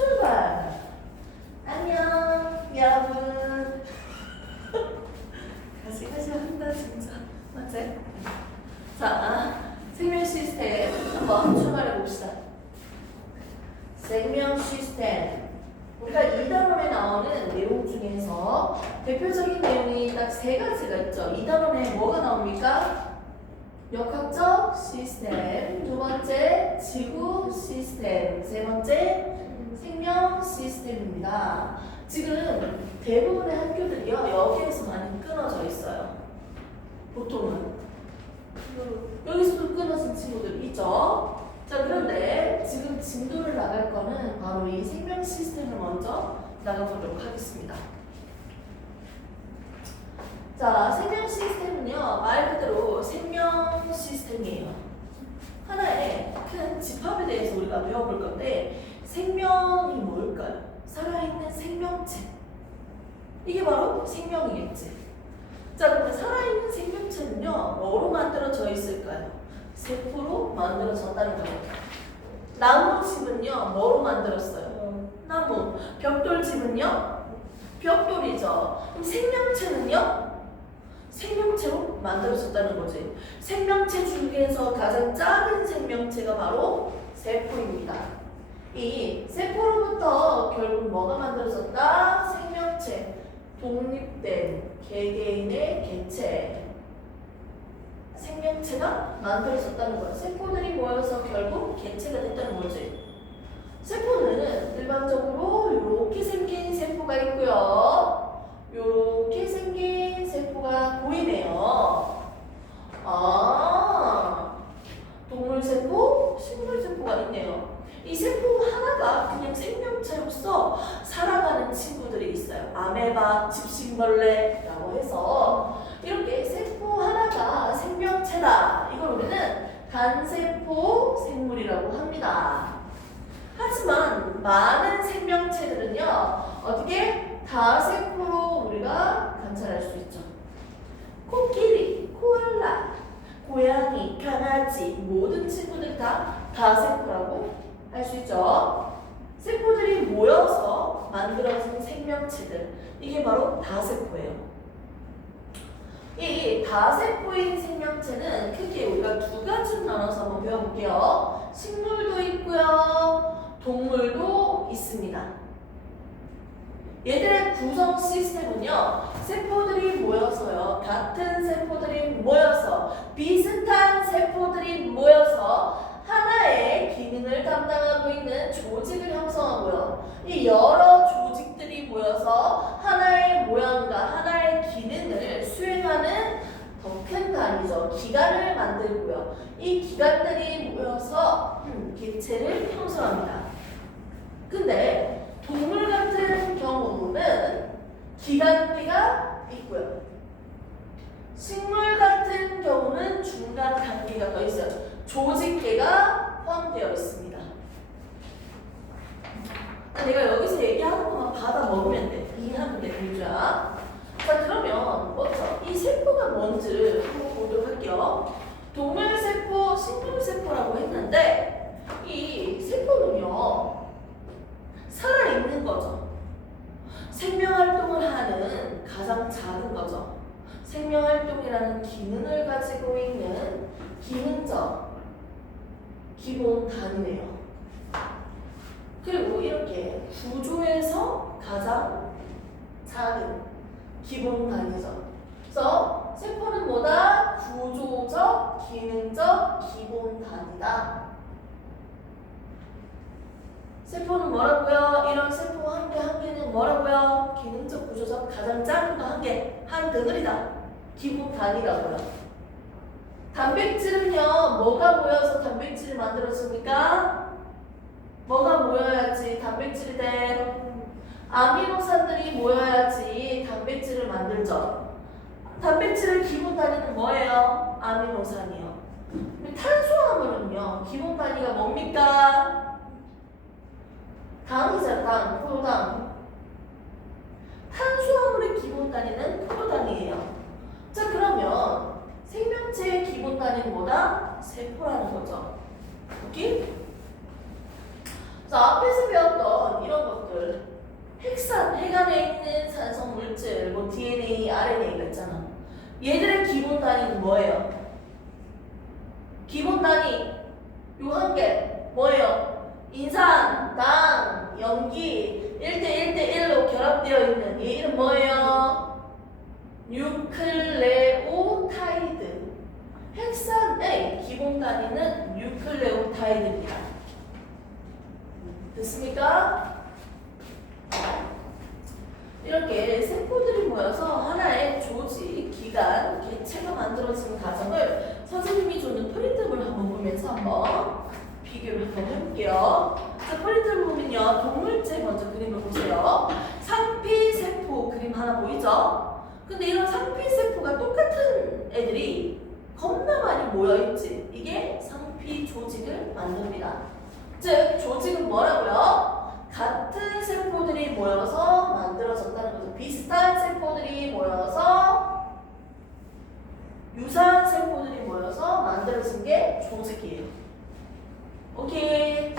출발. 안녕 여러분. 가지가지 한다 진짜. 맞지? 자, 생명 시스템 한번 출발해 봅시다. 생명 시스템. 우리가 이 단원에 나오는 내용 중에서 대표적인 내용이 딱 세 가지가 있죠. 이 단원에 뭐가 나옵니까? 역학적 시스템, 두 번째 지구 시스템, 세 번째 생명 시스템입니다. 지금 대부분의 학교들이요 여기에서 많이 끊어져 있어요. 보통은 여기서도 끊어진 친구들 있죠. 자, 그런데 지금 진도를 나갈 거는 바로 이 생명 시스템을 먼저 나가보도록 하겠습니다. 자, 생명 시스템은요 말 그대로 생명 시스템이에요. 하나의 큰 집합에 대해서 우리가 배워볼 건데, 생명이 뭘까요? 살아있는 생명체, 이게 바로 생명이겠지. 자, 그럼 살아있는 생명체는요 뭐로 만들어져 있을까요? 세포로 만들어졌다는 겁니다. 나무집은요 뭐로 만들었어요? 나무. 벽돌집은요 벽돌이죠. 그럼 생명체는요 생명체로 만들어졌다는 거지. 생명체 중에서 가장 작은 생명체가 바로 세포입니다. 이 세포로부터 결국 뭐가 만들어졌다? 생명체. 독립된 개개인의 개체. 생명체가 만들어졌다는 거야. 세포들이 모여서 결국 개체가 됐다는 거지. 세포는 일반적으로 이렇게 생긴 세포가 있고요. 이렇게 생긴 세포가 보이네요. 동물 세포, 식물 세포가 있네요. 이 세포 하나가 그냥 생명체로서 살아가는 친구들이 있어요. 아메바, 집신벌레라고 해서 이렇게 세포 하나가 생명체다. 이걸 우리는 단세포 생물이라고 합니다. 하지만 많은 생명체들은요 어떻게 다세포로 우리가 관찰할 수 있죠. 코끼리, 코알라, 고양이, 강아지 모든 친구들 다 다세포라고 할 수 있죠. 세포들이 모여서 만들어진 생명체들, 이게 바로 다세포예요. 이 다세포인 생명체는 크게 우리가 두 가지로 나눠서 한번 배워볼게요. 식물도 있고요, 동물도 있습니다. 얘들의 구성 시스템은요, 세포들이 모여서요, 같은 세포들이 모여서, 비슷한 세포들이 모여서 하나의 기능을 담당하고 있는 조직을 형성하고요. 이 여러 조직들이 모여서 하나의 모양과 하나의 기능을 수행하는 더 큰 단위죠. 기관을 만들고요. 이 기관들이 모여서 개체를 형성합니다. 근데 동물 같은 경우는 기관계가 있고요. 식물 같은 경우는 중간 단계가 더 있어요. 조직계가 포함되어 있습니다. 내가 여기서 얘기하는 것만 받아 먹으면 돼. 이해하면 돼, 민주야. 자, 그러면 먼저 이 세포가 뭔지를 한번 보도록 할게요. 동물세포, 식물세포라고 했는데 이 세포는요 살아있는 거죠. 생명활동을 하는 가장 작은 거죠. 생명활동이라는 기능을 가지고 있는 기능적 기본 단위네요. 그리고 이렇게 구조에서 가장 작은 기본 단위죠. 그래서 세포는 뭐다? 구조적, 기능적 기본 단위다. 세포는 뭐라고요? 이런 세포 한 개 한 개는 뭐라고요? 기능적, 구조적 가장 작은 거 한 개, 한 덩어리다. 기본 단위라고요. 단백질은요, 뭐가 모여서 단백질을 만들어줍니까? 뭐가 모여야지 단백질이 돼? 아미노산들이 모여야지 단백질을 만들죠. 단백질의 기본 단위는 뭐예요? 아미노산이요. 탄수화물은요, 기본 단위가 뭡니까? 당이죠, 당, 포도당. 탄수화물의 기본 단위는 포도당이에요. 자, 그러면 생명체의 기본 단위는 뭐다? 세포라는 거죠. 오케이? 자, 앞에서 배웠던 이런 것들. 핵산, 핵안에 있는 산성 물질, 뭐 DNA, RNA가 있잖아. 얘들의 기본 단위는 뭐예요? 기본 단위 요 한 개 뭐예요? 인산, 당, 염기 1대1대1로 결합되어 있는 얘 이름 뭐예요? 뉴클레오타이드. 핵산의 기본 단위는 뉴클레오타이드입니다. 됐습니까? 이렇게 세포들이 모여서 하나의 조직, 기관, 개체가 만들어지는 과정을 선생님이 주는 프린트물 한번 보면서 한번 비교를 한번 해볼게요. 자, 프린트를 보면요. 동물체 먼저 그림을 보세요. 상피세포 그림 하나 보이죠? 근데 이런 상피세포가 똑같은 애들이 겁나 많이 모여있지. 이게 상피 조직을 만듭니다. 즉, 조직은 뭐라고요? 같은 세포들이 모여서 만들어졌다는 거죠. 비슷한 세포들이 모여서 유사한 세포들이 모여서 만들어진 게 조직이에요. 오케이.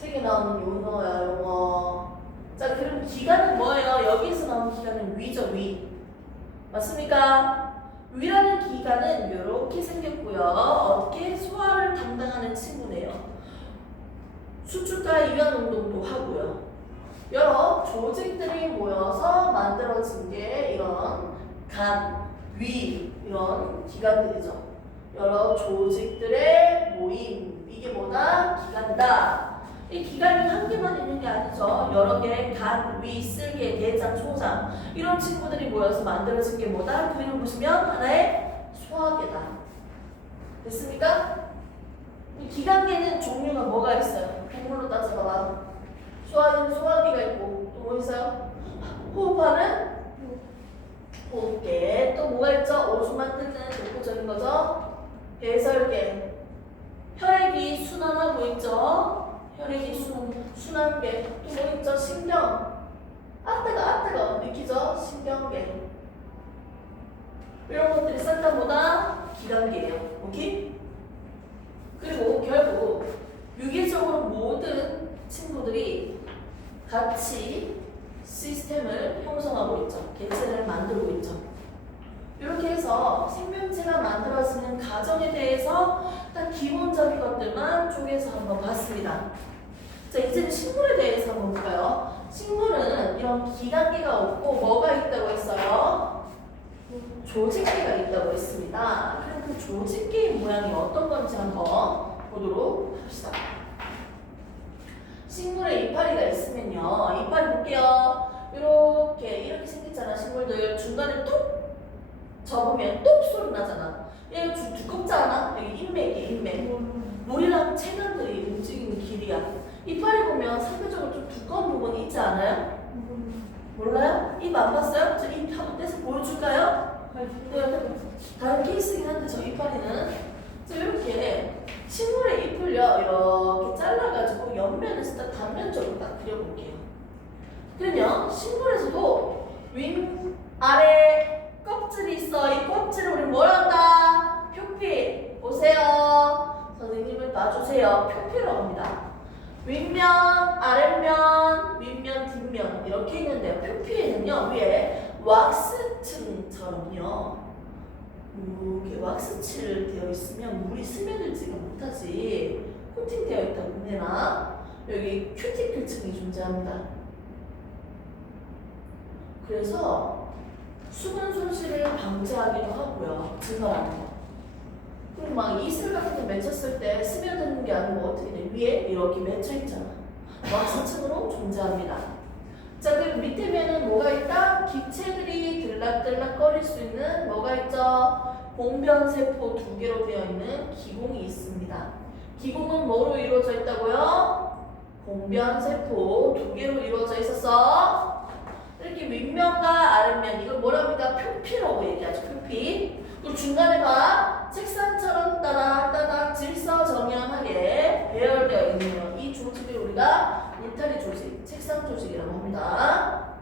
책에 나오는 용어야, 용어. 자, 그럼 기관은 뭐예요? 여기서 나오는 기관은 위죠, 위. 맞습니까? 위라는 기관은 이렇게 생겼고요. 어깨 소화를 담당하는 친구네요. 수축과 이완 운동도 하고요. 여러 조직들이 모여서 만들어진 게 이런 간, 위 이런 기관들이죠. 여러 조직들의 모임, 이게 뭐다? 기관이다. 이 기관이 한 개만 있는 게 아니죠. 여러 개, 간, 위, 쓸개, 내장, 소장 이런 친구들이 모여서 만들어진 게 뭐다? 그림을 보시면 하나의 소화계다. 됐습니까? 이 기관계는 종류가 뭐가 있어요? 동물로 따져봐봐. 소화기는 소화기가 있고 또 뭐 있어요? 호흡하는 호흡계. 또 뭐가 있죠? 오줌만 뜯는 대표적인 거죠? 배설계. 혈액이 순환하고 있죠? 혈액이 순환계. 또 뭐 있죠? 신경. 아 뜨거 느끼죠? 신경계. 이런 것들이 싹 다 뭐다? 기관계예요. 오케이? 그리고 결국 유기적으로 모든 친구들이 같이 시스템을 형성하고 있죠. 개체를 만들고 있죠. 이렇게 해서 생명체가 만들어지는 과정에 대해서 딱 기본적인 것들만 쪽에서 한번 봤습니다. 자, 이제는 식물에 대해서 한번 볼까요? 식물은 이런 기관계가 없고 뭐가 있다고 했어요? 조직계가 있다고 했습니다. 그럼 그 조직계의 모양이 어떤 건지 한번 보도록 합시다. 식물에 이파리가 있으면요. 이파리 볼게요. 이렇게 생겼잖아. 식물들 중간에 톡 접으면 똑 소리 나잖아. 얘가 두껍지 않아? 여기 인맥. 물이랑 체관들이 움직이는 길이야. 이파리 보면 상대적으로 좀 두꺼운 부분이 있지 않아요? 몰라요? 입 안 봤어요? 저 입 한번 떼서 보여줄까요? 다른 케이스긴 한데 저 이파리는 이렇게 식물의 잎을요 이렇게 잘라가지고 옆면에서 딱 단면적으로 딱 그려볼게요. 그러면 식물에서도 윗 아래 껍질이 있어. 이 껍질을 우리 뭐라 한다? 표피. 보세요. 선생님을 봐주세요. 표피라고 합니다. 윗면, 아랫면, 윗면, 뒷면 이렇게 있는데요. 표피에는요 위에 왁스층처럼요 이렇게 왁스칠 되어 있으면 물이 스며들지가 못하지. 코팅되어 있다고 보내나 여기 큐티클층이 존재합니다. 그래서 수분 손실을 방지하기도 하고요. 증발하는 거. 그리고 막 이슬 같은 거 맺혔을 때 스며드는 게 아니고 어떻게 돼? 위에 이렇게 맺혀 있잖아. 왁스층으로 존재합니다. 자, 그리고 밑에 면은 뭐가 있다? 기체들이 들락들락거릴 수 있는 뭐가 있죠? 공변세포 2개로 되어 있는 기공이 있습니다. 기공은 뭐로 이루어져 있다고요? 공변세포 2개로 이루어져 있었어. 이렇게 윗면과 아랫면 이걸 뭐라 합니까? 표피라고 얘기하죠. 표피. 그리고 중간에 봐. 책상처럼 따닥따닥 질서정연하게 배열되어 있네요. 이 조직을 우리가 울타리 조직, 책상 조직이라고 합니다.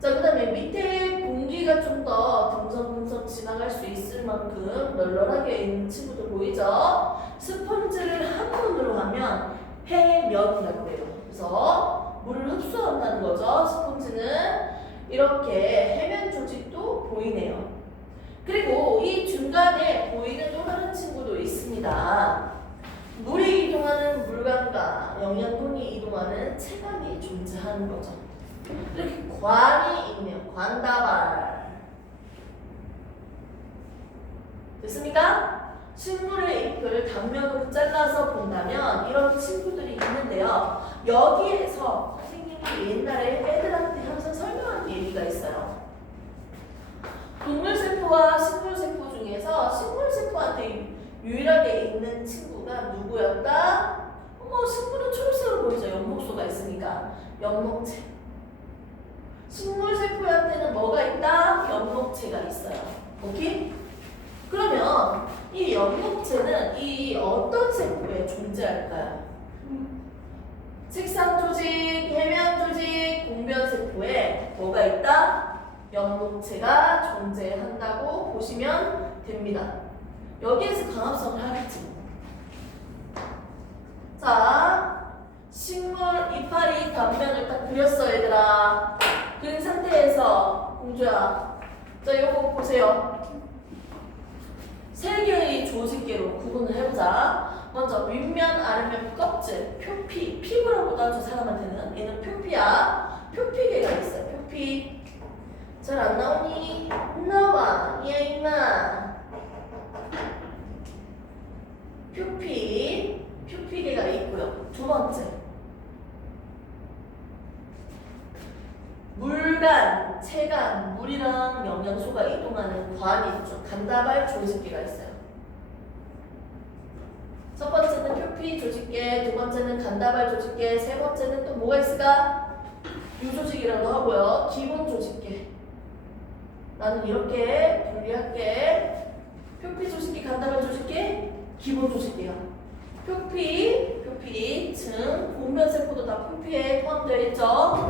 자, 그 다음에 밑에 공기가 좀 더 듬성듬성 지나갈 수 있을 만큼 널널하게 있는 친구들 보이죠? 스펀지를 한 번으로 하면 해면이라고 해요. 그래서 물을 흡수한다는 거죠. 스폰지는 이렇게 해면 조직도 보이네요. 그리고 이 중간에 보이는 또 다른 친구도 있습니다. 물이 이동하는 물관과 영양분이 이동하는 체관이 존재하는 거죠. 이렇게 관이 있네요. 관다발. 됐습니까? 식물의 잎을 단면으로 잘라서 본다면 이런 친구들이 있는데요. 여기에서 선생님이 옛날에 애들한테 항상 설명한 얘기가 있어요. 동물세포와 식물세포 중에서 식물세포한테 유일하게 있는 친구가 누구였다? 식물은 초록색으로 보이죠. 연목소가 있으니까. 연목체. 식물세포한테는 뭐가 있다? 연목체가 있어요. 오케이? 그러면 이 연목체는 이 어떤 세포에 존재할까요? 색상 조직, 해면 조직, 공변 세포에 뭐가 있다? 연목체가 존재한다고 보시면 됩니다. 여기에서 강합성을 하겠지. 자, 식물 이파리 단면을 딱 그렸어, 얘들아. 그린 상태에서 공주야. 자, 요거 보세요. 세 개의 조직계로 구분을 해보자. 먼저 윗면, 아랫면, 껍질, 표피, 피부라고도 하죠, 사람한테는. 얘는 표피야. 표피계가 있어요, 표피. 잘 안 나오니? 나와, 야 임마. 표피계가 있고요. 두 번째, 물간, 체간, 물이랑 영양소가 이동하는 관이 있죠. 간다발 조직계가 있어요. 첫 번째는 표피 조직계, 두 번째는 간다발 조직계, 세 번째는 또 뭐가 있을까? 유조직이라고 하고요. 기본 조직계. 나는 이렇게 분리할게. 표피 조직계, 간다발 조직계, 기본 조직계요. 표피, 층, 공변세포도 다 표피에 포함되어 있죠.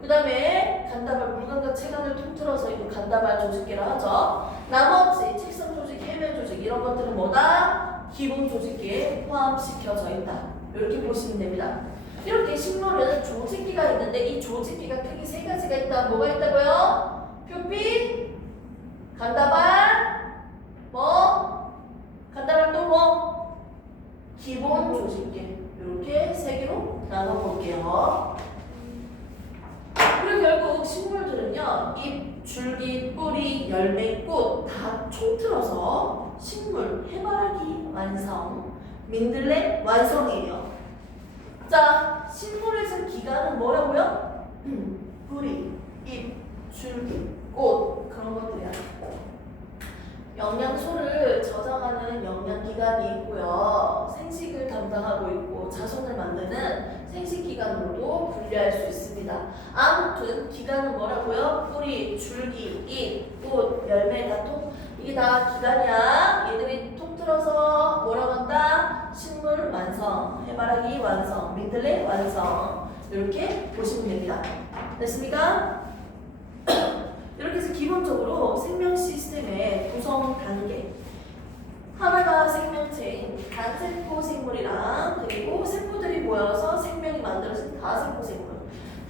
그 다음에 간다발, 물관과 체관을 통틀어서 이거 간다발 조직계라 하죠. 나머지 책상 조직, 해면 조직 이런 것들은 뭐다? 기본 조직계에 포함시켜져 있다. 이렇게 보시면 됩니다. 이렇게 식물은 조직계가 있는데 이 조직계가 크게 세 가지가 있다. 뭐가 있다고요? 표피, 간다발, 간다발 또 기본 조직계. 이렇게 세 개로 나눠볼게요. 그리고 결국 식물들은요, 잎, 줄기, 뿌리, 열매, 꽃 다 총틀어서 식물, 해바라기 완성, 민들레 완성이에요. 자, 식물에서 기관은 뭐라고요? 뿌리, 잎, 줄기, 꽃 그런 것들이야. 영양소를 저장하는 영양기관이 있고요. 생식을 담당하고 있고 자손을 만드는 생식기관으로도 분류할 수 있습니다. 아무튼 기관은 뭐라고요? 뿌리, 줄기, 잎, 꽃, 열매 이게 다 기관이야. 얘들이 통틀어서 뭐라고 한다? 식물 완성, 해바라기 완성, 민들레 완성 이렇게 보시면 됩니다. 됐습니까? 이렇게 해서 기본적으로 생명 시스템의 구성 단계 하나가 생명체인 단세포 생물이랑 그리고 세포들이 모여서 생명이 만들어진 다세포 생물.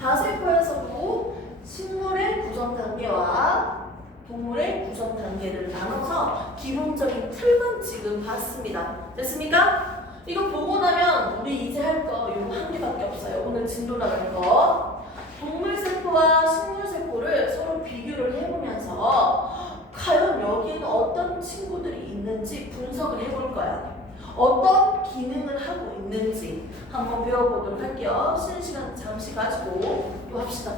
다세포에서도 식물의 구성 단계와 동물의 구성 단계를 나눠서 기본적인 틀만 지금 봤습니다. 됐습니까? 이거 보고 나면 우리 이제 할 거 이거 한 개밖에 없어요. 오늘 진도 나갈 거. 동물세포와 식물세포를 서로 비교를 해보면서 과연 여기에는 어떤 친구들이 있는지 분석을 해볼 거야. 어떤 기능을 하고 있는지 한번 배워보도록 할게요. 쉬는 시간 잠시 가지고 또 합시다.